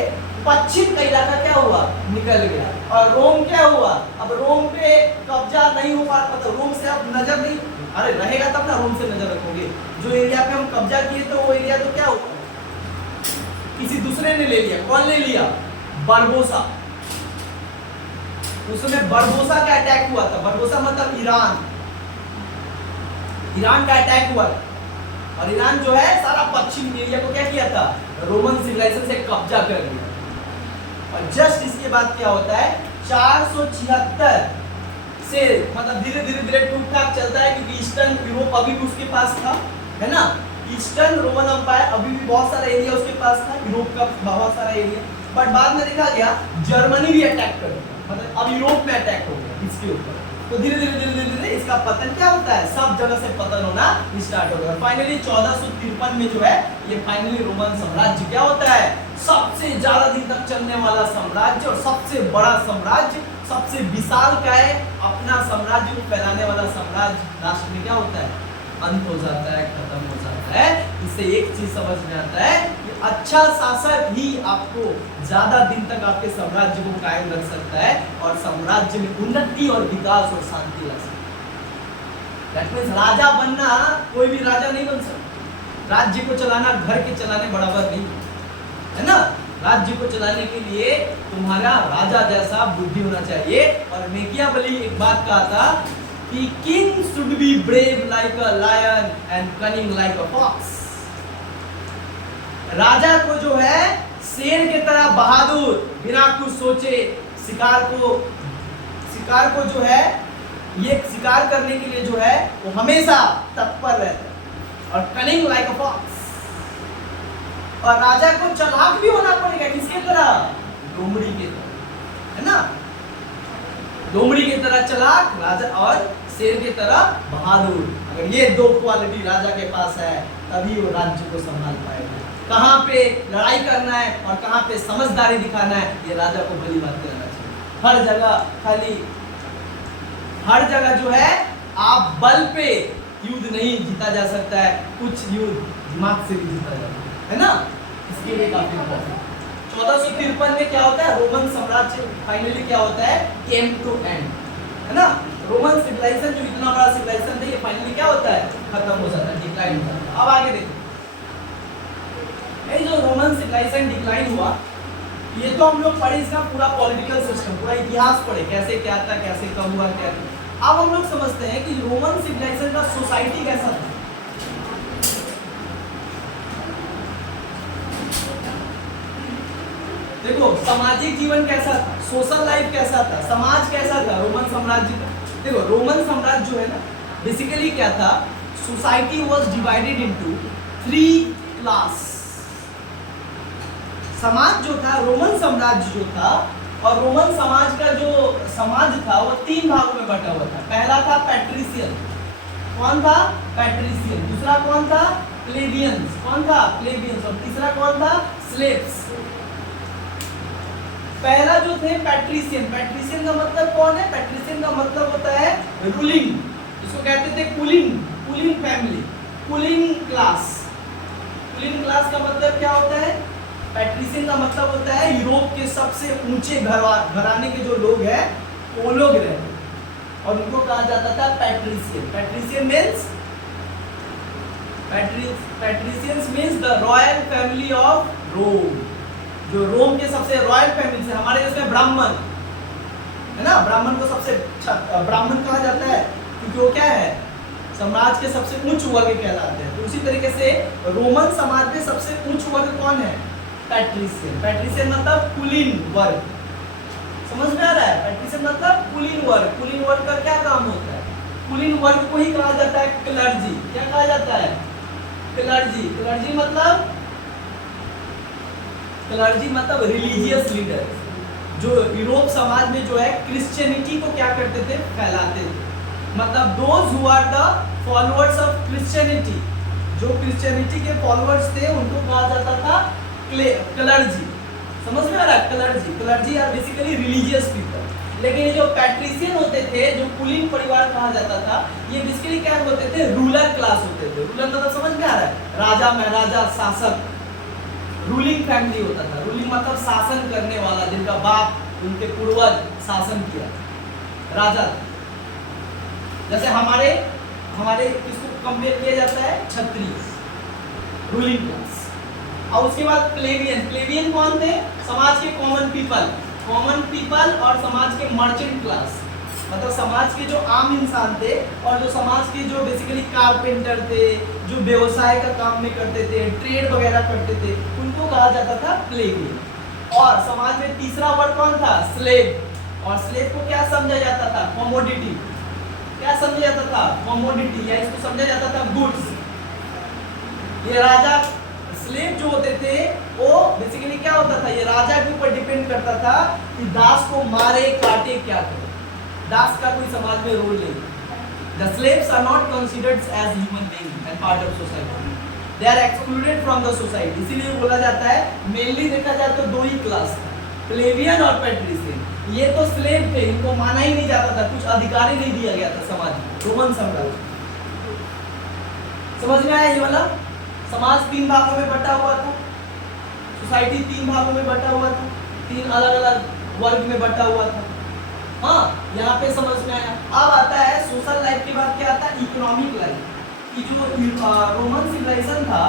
पश्चिम का इलाका क्या हुआ? निकल गया। और रोम क्या हुआ? अब रोम पे कब्जा नहीं हो पा, मतलब रोम से अब नजर नहीं, अरे रहेगा तब ना रोम से नजर रखोगे। जो एरिया पे हम कब्जा किए तो वो एरिया तो क्या होगा? किसी दूसरे ने ले लिया। कौन ले लिया? बारबोसा। उसमें बारबोसा का अटैक हुआ था। बारबोसा मतलब ईरान का अटैक हुआ था। और ईरान जो है सारा पश्चिम एरिया को क्या किया था? रोमन सिविलाइजेशन से कब्जा कर लिया। और जस्ट इसके बाद क्या होता है? 476 से मतलब धीरे धीरे टूट टाक चलता है, क्योंकि ईस्टर्न यूरोप अभी भी उसके पास था, है ना। ईस्टर्न रोमन एम्पायर अभी भी बहुत सारा एरिया उसके पास था, यूरोप का बहुत सारा एरिया। बट बाद में देखा गया जर्मनी भी अटैक कर दिया, मतलब अब यूरोप में अटैक हो गया इसके ऊपर। तो धीरे धीरे इसका पतन क्या होता है, सब जगह से पतन होना स्टार्ट हो गया। फाइनली 1453 में जो है ये फाइनली रोमन साम्राज्य क्या होता है, सबसे ज्यादा दिन तक चलने वाला साम्राज्य और सबसे बड़ा साम्राज्य, सबसे विशाल का है, अपना साम्राज्य को फैलाने वाला साम्राज्य राष्ट्र में क्या होता है, अंत हो जाता है, खत्म हो जाता है। इससे एक चीज समझ में आता है कि अच्छा शासक ही आपको ज्यादा दिन तक आपके साम्राज्य को कायम रख सकता है और साम्राज्य में उन्नति और विकास और शांति ला सकता है। दैट मींस राजा बनना, कोई भी राजा नहीं बन सकता। राज्य को चलाना घर के चलाने बराबर नहीं है ना। राज्य को चलाने के लिए तुम्हारा राजा जैसा बुद्धि होना चाहिए। और मैकियावेली एक बात कहा था कि king should be brave like a lion and cunning like a fox। राजा को जो है शेर की तरह बहादुर, बिना कुछ सोचे शिकार को जो है ये शिकार करने के लिए जो है वो हमेशा तत्पर रहता है, और cunning like a fox। और राजा को चालाक भी होना पड़ेगा, किसके तरह, लोमड़ी के तरह, है ना। लोमड़ी की तरह चालाक राजा और शेर की तरह बहादुर। अगर ये दो क्वालिटी राजा के पास है तभी वो राज्य को संभाल पाएगा। कहाँ पे लड़ाई करना है और कहाँ पे समझदारी दिखाना है, ये राजा को भली बात करना चाहिए। हर जगह जो है आप बल पे युद्ध नहीं जीता जा सकता है, कुछ युद्ध दिमाग से भी जीता जाता है ना। इसके लिए काफी इम्पोर्टेंट। 1453 में क्या होता है, रोमन साम्राज्य फाइनली क्या होता है, केम टू एंड, है ना। रोमन सिविलाइजेशन जो इतना बड़ा सिविलाइजेशन था ये फाइनली क्या होता है, खत्म हो जाता है, डिक्लाइन हो जाता है। अब आगे देखो, ये जो रोमन सिविलाइजेशन डिक्लाइन हुआ, ये तो हम लोग पढ़े इसका पूरा पॉलिटिकल सिस्टम, पूरा इतिहास पढ़े, कैसे क्या था, कैसे कब हुआ, क्या। अब हम लोग समझते हैं कि रोमन सिविलाइजेशन का सोसाइटी कैसा था। देखो सामाजिक जीवन कैसा था, सोशल लाइफ कैसा था, समाज कैसा था रोमन साम्राज्य का। देखो रोमन साम्राज्य जो है ना, बेसिकली क्या था, society was divided into 3 class. समाज जो था, रोमन साम्राज्य जो था, और रोमन समाज का जो समाज था वो 3 भागों में बटा हुआ था। पहला था पैट्रिशियन, कौन था, पैट्रिशियन। दूसरा कौन था, प्लेबियंस, कौन था, प्लेबियंस। और तीसरा कौन था, स्लेव्स। पहला जो थे पैट्रिशियन, पैट्रिशियन का मतलब कौन है, पैट्रिशियन का मतलब होता है रूलिंग, इसको कहते थे कुलीन फैमिली, कुलीन क्लास। कुलीन क्लास का मतलब क्या होता है, पैट्रिशियन का मतलब होता है यूरोप के सबसे ऊंचे घराने के जो लोग हैं वो लोग रहते, और उनको कहा जाता था patrician. Patricians means the royal family of Rome. जो रोम के सबसे रॉयल फैमिली से, हमारे देश में ब्राह्मण है ना, ब्राह्मण को सबसे ब्राह्मण कहा जाता है क्योंकि वो क्या है, समाज के सबसे उच्च वर्ग कहलाते हैं। तो उसी तरीके से रोमन समाज में सबसे उच्च वर्ग कौन है, पैट्रिशियन। पैट्रिशियन मतलब कुलीन वर्ग, समझ में आ रहा है। पैट्रिशियन मतलब कुलीन वर्ग। कुलीन वर्ग का क्या काम होता है, कुलीन वर्ग को ही कहा जाता है क्लर्जी। क्या कहा जाता है, क्लर्जी। क्लर्जी मतलब रिलीजियस लीडर, जो यूरोप समाज में जो है क्रिश्चियनिटी को क्या करते थे, फैलाते थे। मतलब those who are the followers of Christianity, जो क्रिश्चियनिटी के फॉलोअर्स थे उनको कहा जाता था क्लर्जी। समझ में आ रहा है, clergy are basically religious people. लेकिन ये जो पैट्रिशियन होते थे, जो कुलीन परिवार कहा जाता था, ये बेसिकली क्या होते थे, रूलर क्लास होते थे। रूलर मतलब समझ में आ रहा है, राजा महाराजा शासक, रूलिंग फैमिली होता था। रूलिंग मतलब शासन करने वाला, जिनका बाप, उनके पूर्वज शासन किया, राजा। जैसे हमारे किसको कंपेयर किया जाता है, क्षत्रिय, रूलिंग क्लास। और उसके बाद प्लेबियन कौन थे, समाज के कॉमन पीपल और समाज के मर्चेंट क्लास, मतलब समाज के जो आम इंसान थे और जो समाज के जो बेसिकली कारपेंटर थे, जो व्यवसाय का काम में करते थे, ट्रेड वगैरह करते थे, उनको कहा जाता था प्लेबियन। और समाज में तीसरा वर्ग कौन था, स्लेव। और स्लेव को क्या समझा जाता था, कमोडिटी। क्या समझा जाता था, कमोडिटी, या इसको समझा जाता था गुड्स। ये राजा स्लेव जो होते थे वो बेसिकली क्या होता था, ये राजा के ऊपर डिपेंड करता था कि दास को मारे काटे क्या करे। दास का कोई समाज में रोल नहीं। The slaves are not considered as human beings and part of society. They are excluded from the society. इसीलिए बोला जाता है, मेनली देखा जाए तो दो ही क्लास था, प्लेबियन और पैट्रिशियन। ये तो स्लेव थे, इनको माना ही नहीं जाता था, कुछ अधिकार ही नहीं दिया गया था समाज में। रोमन साम्राज्य समझ में आया? ये वाला समाज 3 भागों में बटा हुआ था, सोसाइटी 3 भागों में बटा हुआ था, 3 अलग अलग वर्ग में बटा हुआ था। हाँ, यहाँ पे समझ में आया। अब आता है सोशल लाइफ के बाद क्या आता है, इकोनॉमिक लाइफ। कि जो रोमन सिविलाइजेशन था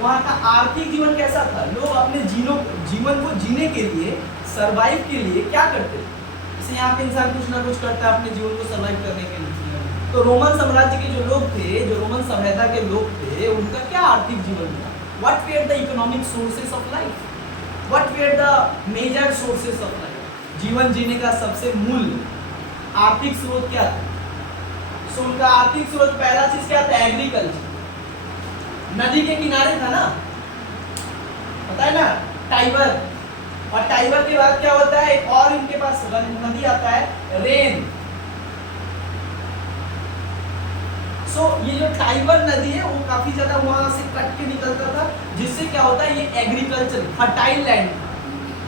वहाँ का आर्थिक जीवन कैसा था, लोग अपने जीवन को जीने के लिए, सरवाइव के लिए क्या करते थे। जैसे यहाँ पे इंसान कुछ ना कुछ करता है अपने जीवन को सरवाइव करने के लिए। तो रोमन साम्राज्य के जो लोग थे, जो रोमन सभ्यता के लोग थे, उनका क्या आर्थिक जीवन था? What were the economic sources of life, what were the major sources of life. जीवन जीने का सबसे मूल आर्थिक स्रोत क्या था? सो उनका आर्थिक स्रोत पहला चीज क्या था, एग्रीकल्चर। नदी के किनारे था ना, पता है ना, टाइबर। और टाइबर के बाद क्या होता है, एक और इनके पास नदी आता है, रेन। सो ये जो टाइबर नदी है वो काफी ज्यादा वहां से कट के निकलता था, जिससे क्या होता है, ये एग्रीकल्चर फर्टाइल लैंड था।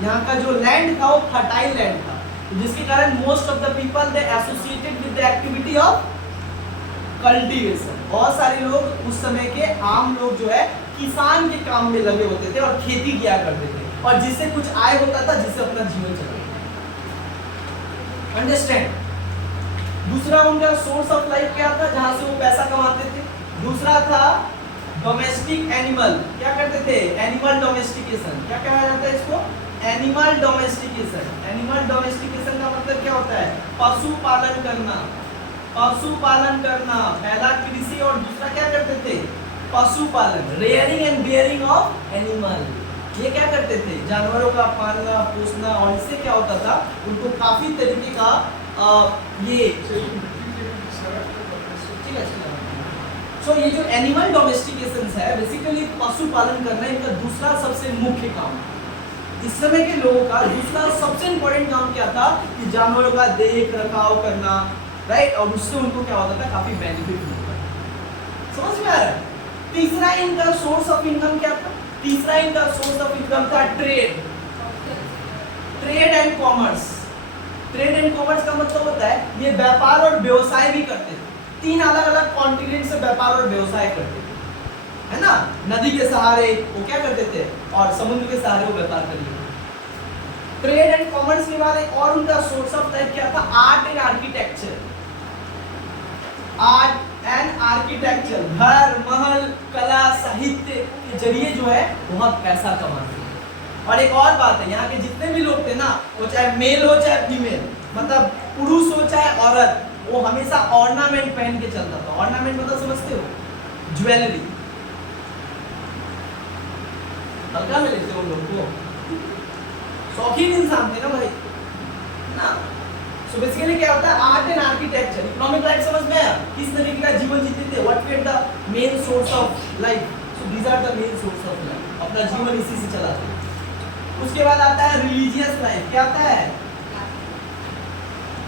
यहाँ का जो लैंड था वो फर्टाइल लैंड था, जिसके कारण most of the people they associated with the activity of cultivation. बहुत सारे लोग उस समय के आम लोग जो है किसान के काम में लगे होते थे और खेती किया करते थे, और जिससे कुछ आय होता था, जिससे अपना जीवन चलाते थे। अंडरस्टैंड? दूसरा उनका सोर्स ऑफ लाइफ क्या था, जहां से वो पैसा कमाते थे। दूसरा था डोमेस्टिक एनिमल। क्या करते थे, एनिमल डोमेस्टिकेशन। क्या कहा जाता है इसको, एनिमल डोमेस्टिकेशन। एनिमल डोमेस्टिकेशन का मतलब क्या होता है, पशु पालन करना। पशु पालन करना, पहला कृषि और दूसरा क्या करते थे, पशु पालन। Rearing and bearing of animal, ये क्या करते थे, जानवरों का पालना पोसना। और इससे क्या होता था, उनको काफी तरीके का ये सो ये जो एनिमल डोमेस्टिकेशन है, बेसिकली पशु पालन करना इनका दूसरा सबसे मुख्य काम है। इस समय के लोगों का दूसरा सबसे इंपॉर्टेंट काम क्या था, कि जानवरों का देख रखाव करना, राइट। और उससे उनको क्या होता था, काफी बेनिफिट मिलता था। समझ में आ रहा है? तीसरा इनका सोर्स ऑफ इनकम क्या था, तीसरा इनका सोर्स ऑफ इनकम था trade. Trade and commerce. Trade and commerce का मतलब होता है ये व्यापार और व्यवसाय भी करते थे। 3 अलग अलग कॉन्टिनेंट से व्यापार और व्यवसाय करते थे, है ना। नदी के सहारे वो क्या करते थे, और समुद्र के सहारे वो व्यापार कर लिए। ट्रेड एंड कॉमर्स के बाद एक और उनका सोर्स ऑफ लाइफ क्या था, art and architecture. Art and architecture, घर महल कला साहित्य के जरिए जो है बहुत पैसा कमाते हैं। और एक और बात है, यहाँ के जितने भी लोग थे ना, वो चाहे मेल हो चाहे फीमेल, मतलब पुरुष हो चाहे औरत, वो हमेशा ऑर्नामेंट पहन के चलता था। ऑर्नामेंट मतलब समझते हो, ज्वेलरी। हल्का में लेते हो लोग को, शौकीन इंसान थे ना भाई, ना। सो बेसिकली क्या होता है, art and architecture. Economic life समझ में आया, किस तरीके का जीवन जीते थे, what were the main source of life. So these are the main source of life, अपना जीवन इसी से चलाते हैं। उसके बाद आता है रिलीजियस लाइफ। क्या आता है,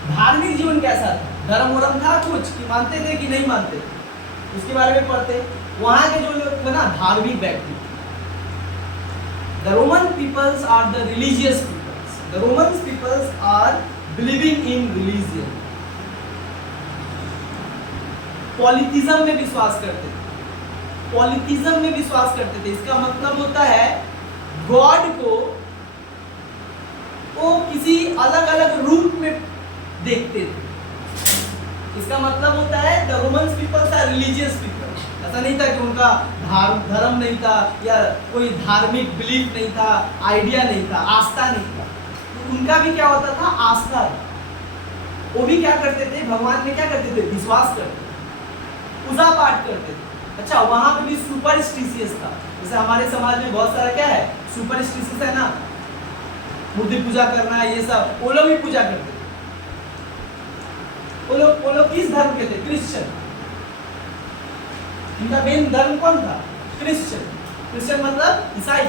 धार्मिक जीवन कैसा था, धर्म वरम था कुछ, कि मानते थे कि नहीं मानते थे, उसके बारे में पढ़ते। वहां के जो लोग थे ना, धार्मिक व्यक्ति। The Roman peoples are the religious peoples. The Roman peoples are believing in religion. पॉलिटिज्म में विश्वास करते थे। पॉलिटिज्म में विश्वास करते थे, इसका मतलब होता है गॉड को वो किसी अलग अलग रूप में देखते थे। इसका मतलब होता है the Roman peoples are religious people. ऐसा नहीं था कि उनका धर्म नहीं था या कोई धार्मिक बिलीफ नहीं था, आइडिया नहीं था, आस्था नहीं था। उनका भी क्या होता था, आस्था। वो भी क्या करते थे, भगवान में क्या करते थे, विश्वास करते थे, पूजा पाठ करते थे। अच्छा, वहां पे भी सुपरस्टिशियस था। जैसे हमारे समाज में बहुत सारा क्या है, सुपरस्टिशियस है ना, मूर्ति पूजा करना, ये सब वो लोग भी पूजा करते थे। वो लोग किस धर्म के थे, क्रिश्चियन। इनका मेन धर्म कौन था, क्रिश्चियन। क्रिश्चियन मतलब ईसाई।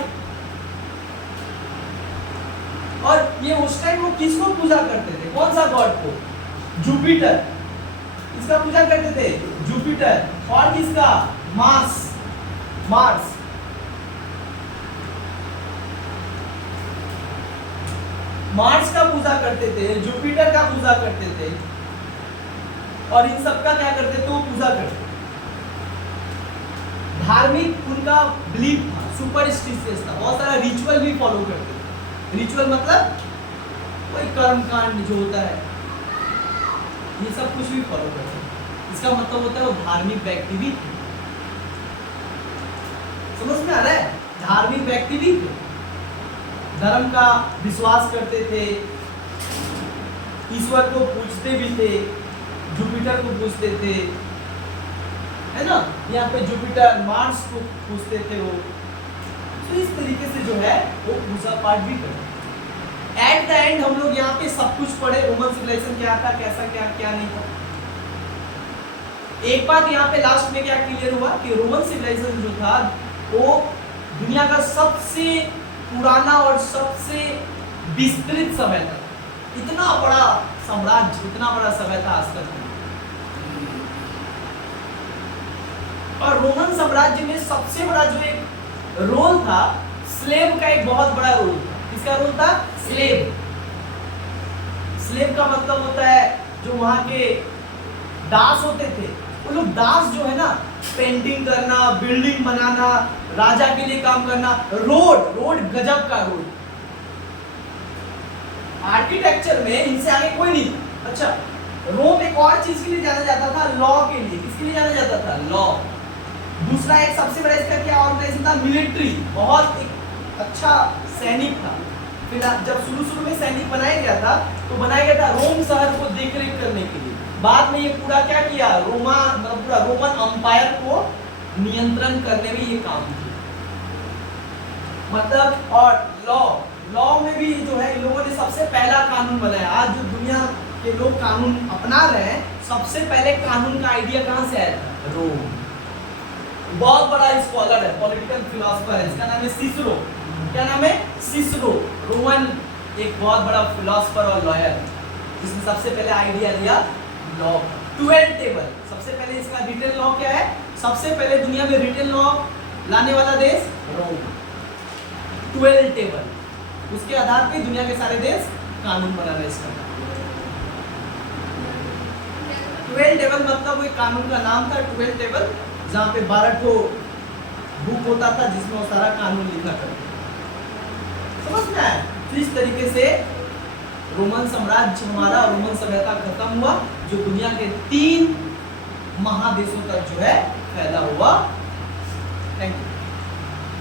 और ये उस टाइम वो किसको पूजा करते थे, कौन सा गॉड को? जुपिटर। इसका पूजा करते थे जुपिटर। और किसका? मार्स। मार्स मार्स का पूजा करते थे, जुपिटर का पूजा करते थे, और इन सब का क्या करते थे? वो पूजा करते। धार्मिक उनका बिलीफ था, सुपरस्टिशियस था, बहुत सारा रिचुअल भी फॉलो करते थे। रिचुअल मतलब कोई कर्म कांड जो होता है, ये सब कुछ भी फॉलो करते थे। इसका मतलब होता है वो धार्मिक व्यक्ति भी थे। समझ में आ रहा है? धार्मिक व्यक्ति भी थे, धर्म का विश्वास करते थे, ईश्वर को पूजते भी थे, जुपिटर को पूजते थे, है ना? यहाँ पे जुपिटर मार्स को पूजते थे वो। तो इस तरीके से जो है वो पूजा पाठ भी करते। एट द एंड हम लोग यहाँ पे सब कुछ पढ़े, रोमन सिविलाइजेशन क्या था, कैसा क्या क्या नहीं था। एक बात यहाँ पे लास्ट में क्या क्लियर हुआ कि रोमन सिविलाइजेशन जो था वो दुनिया का सबसे पुराना और सबसे विस्तृत सभ्यता, इतना बड़ा साम्राज्य, इतना बड़ा सभ्यता आज तक। और रोमन साम्राज्य में सबसे बड़ा जो एक रोल था, स्लेव का एक बहुत बड़ा रोल था। किसका रोल था? स्लेव। स्लेव का मतलब होता है जो वहां के दास होते थे, वो लोग दास जो है ना, पेंटिंग करना, बिल्डिंग बनाना, राजा के लिए काम करना, रोड गजब का रोड, आर्किटेक्चर में इनसे आगे कोई नहीं था। अच्छा, रोम एक और चीज के लिए जाना जाता था, लॉ के लिए। किसके लिए जाना जाता था? लॉ। दूसरा एक सबसे बड़ा इसका क्या ऑर्गेनाइजेशन था? मिलिट्री। बहुत एक अच्छा सैनिक था। फिर जब शुरू में सैनिक बनाया गया था तो बनाया गया था रोम शहर को देखरेख करने के लिए। बाद में ये पूरा क्या किया? पूरा रोमन अंपायर को नियंत्रण करने में ये काम किया। मतलब और लॉ में भी जो है इन लोगों ने सबसे पहला कानून बनाया। आज जो दुनिया के लोग कानून अपना रहे हैं, सबसे पहले कानून का आइडिया कहां से आया था? रोम। बहुत बड़ा स्कॉलर है, पॉलिटिकल फिलोसोफर है, इसका नाम है सिसरो। क्या नाम है? सिसरो। रोमन एक बहुत बड़ा फिलोसोफर और लॉयर, जिसने सबसे पहले आइडिया दिया लॉ। 12 टेबल, सबसे पहले इसका रिटेन लॉ क्या है? सबसे पहले दुनिया में रिटेन लॉ लाने वाला देश रोम। 12 टेबल, उसके आधार पे दुनिया के सारे देश कानून बना रहे इसका। 12 टेबल मतलब एक कानून का नाम था 12 टेबल, जहाँ पे 12 ठो बुक होता था जिसमें वो सारा कानून लिखा करता। समझ में आया? तो इस तरीके से रोमन साम्राज्य हमारा, रोमन सभ्यता खत्म हुआ, जो दुनिया के 3 महादेशों तक जो है फैला हुआ। Thank you.